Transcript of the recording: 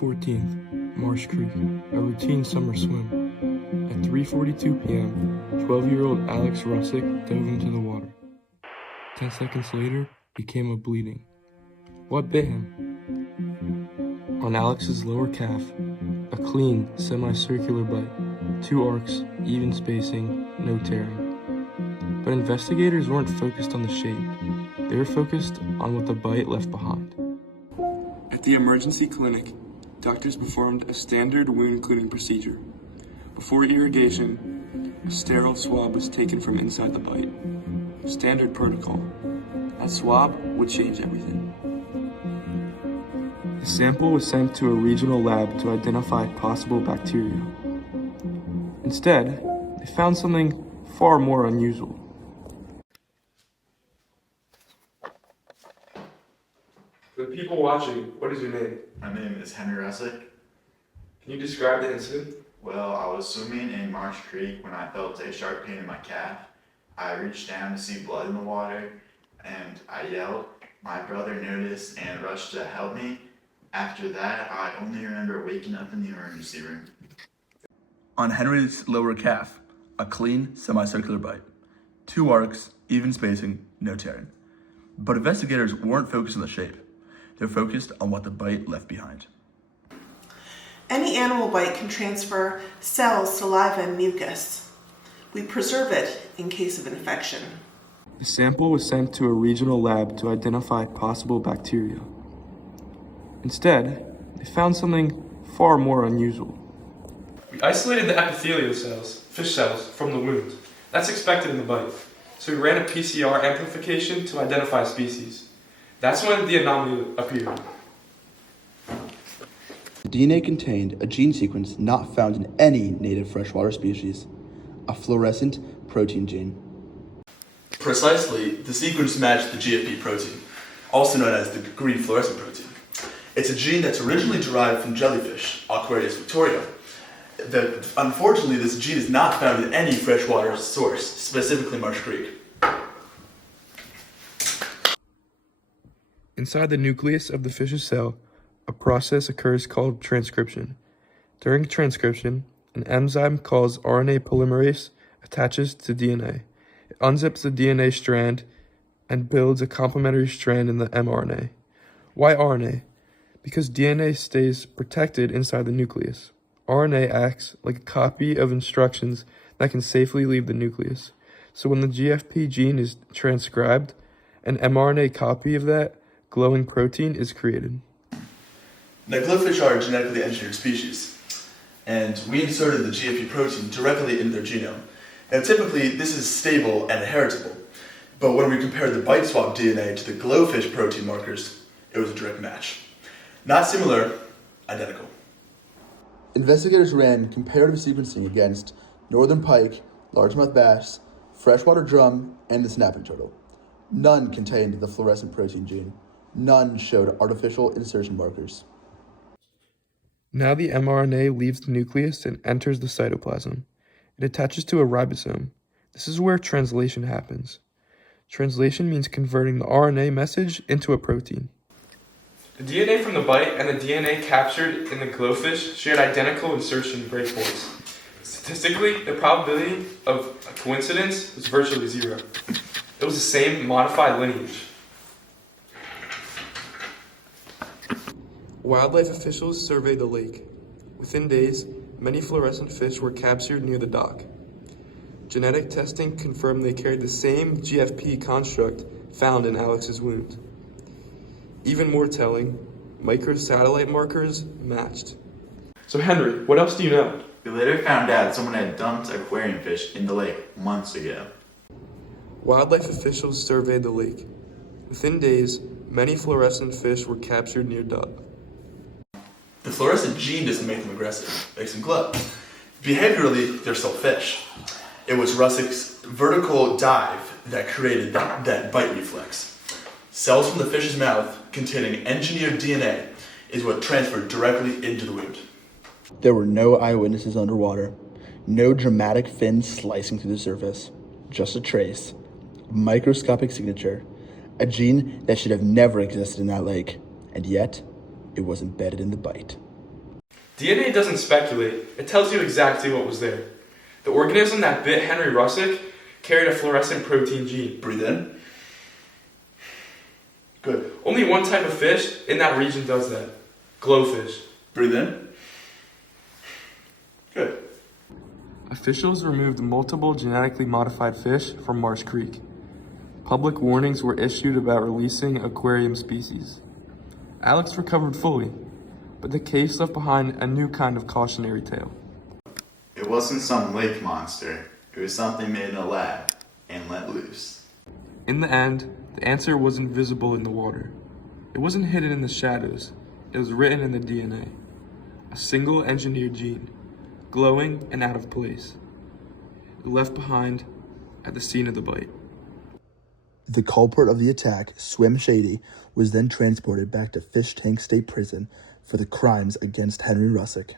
14th, Marsh Creek, a routine summer swim. At 3:42 p.m., 12-year-old Alex Russick dove into the water. 10 seconds later, he came up bleeding. What bit him? On Alex's lower calf, a clean, semicircular bite. 2 arcs, even spacing, no tearing. But investigators weren't focused on the shape. They were focused on what the bite left behind. At the emergency clinic, doctors performed a standard wound cleaning procedure. Before irrigation, a sterile swab was taken from inside the bite. Standard protocol. That swab would change everything. The sample was sent to a regional lab to identify possible bacteria. Instead, they found something far more unusual. For the people watching, what is your name? My name is Henry Russick. Can you describe the incident? Well, I was swimming in Marsh Creek when I felt a sharp pain in my calf. I reached down to see blood in the water, and I yelled. My brother noticed and rushed to help me. After that, I only remember waking up in the emergency room. On Henry's lower calf, a clean, semicircular bite. 2 arcs, even spacing, no tearing. But investigators weren't focused on the shape. They're focused on what the bite left behind. Any animal bite can transfer cells, saliva, and mucus. We preserve it in case of infection. The sample was sent to a regional lab to identify possible bacteria. Instead, they found something far more unusual. We isolated the epithelial cells, fish cells, from the wound. That's expected in the bite. So we ran a PCR amplification to identify species. That's when the anomaly appeared. The DNA contained a gene sequence not found in any native freshwater species, a fluorescent protein gene. Precisely, the sequence matched the GFP protein, also known as the green fluorescent protein. It's a gene that's originally derived from jellyfish, Aquarius victoria. Unfortunately, this gene is not found in any freshwater source, specifically Marsh Creek. Inside the nucleus of the fish's cell, a process occurs called transcription. During transcription, an enzyme called RNA polymerase attaches to DNA. It unzips the DNA strand and builds a complementary strand in the mRNA. Why RNA? Because DNA stays protected inside the nucleus. RNA acts like a copy of instructions that can safely leave the nucleus. So when the GFP gene is transcribed, an mRNA copy of that glowing protein is created. Now, GloFish are a genetically engineered species, and we inserted the GFP protein directly into their genome. Now, typically, this is stable and heritable, but when we compared the bite swab DNA to the GloFish protein markers, it was a direct match. Not similar, identical. Investigators ran comparative sequencing against northern pike, largemouth bass, freshwater drum, and the snapping turtle. None contained the fluorescent protein gene. None showed artificial insertion markers. Now the mRNA leaves the nucleus and enters the cytoplasm. It attaches to a ribosome. This is where translation happens. Translation means converting the RNA message into a protein. The DNA from the bite and the DNA captured in the GloFish shared identical insertion breakpoints. Statistically, the probability of a coincidence was virtually 0. It was the same modified lineage. Wildlife officials surveyed the lake. Within days, many fluorescent fish were captured near the dock. Genetic testing confirmed they carried the same GFP construct found in Alex's wound. Even more telling, microsatellite markers matched. So Henry, what else do you know? We later found out someone had dumped aquarium fish in the lake months ago. Wildlife officials surveyed the lake. Within days, many fluorescent fish were captured near dock. The fluorescent gene doesn't make them aggressive, it makes them glow. Behaviorally, they're still fish. It was Russick's vertical dive that created that bite reflex. Cells from the fish's mouth containing engineered DNA is what transferred directly into the wound. There were no eyewitnesses underwater, no dramatic fins slicing through the surface, just a trace, a microscopic signature, a gene that should have never existed in that lake, and yet it was embedded in the bite. DNA doesn't speculate, it tells you exactly what was there. The organism that bit Henry Russick carried a fluorescent protein gene. Breathe in. Good. Only one type of fish in that region does that. GloFish. Breathe in. Good. Officials removed multiple genetically modified fish from Marsh Creek. Public warnings were issued about releasing aquarium species. Alex recovered fully, but the case left behind a new kind of cautionary tale. It wasn't some lake monster. It was something made in a lab and let loose. In the end, the answer wasn't visible in the water. It wasn't hidden in the shadows. It was written in the DNA. A single engineered gene, glowing and out of place. Left behind at the scene of the bite. The culprit of the attack, Swim Shady, was then transported back to Fish Tank State Prison for the crimes against Henry Russick.